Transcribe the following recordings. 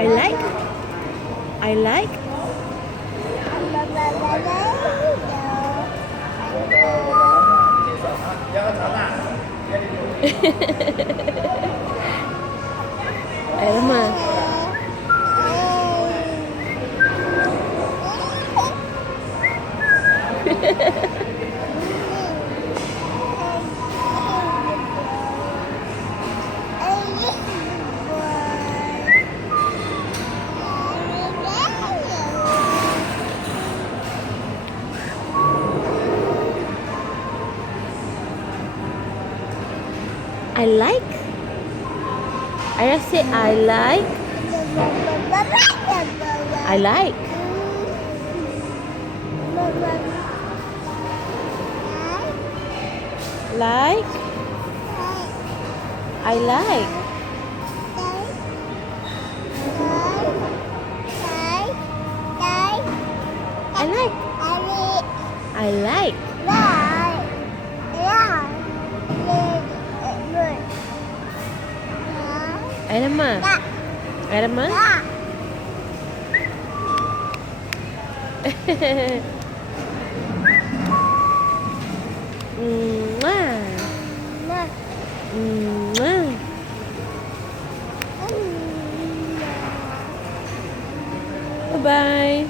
I like. I like. Ayan naman. I like. I just say I like. I like. Like. I like. I like. I like. Ayan naman. Ayan naman. Mwah. Mwah. Bye-bye.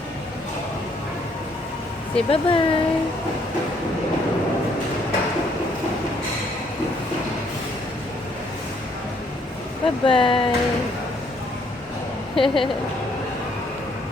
Say bye-bye. Bye-bye.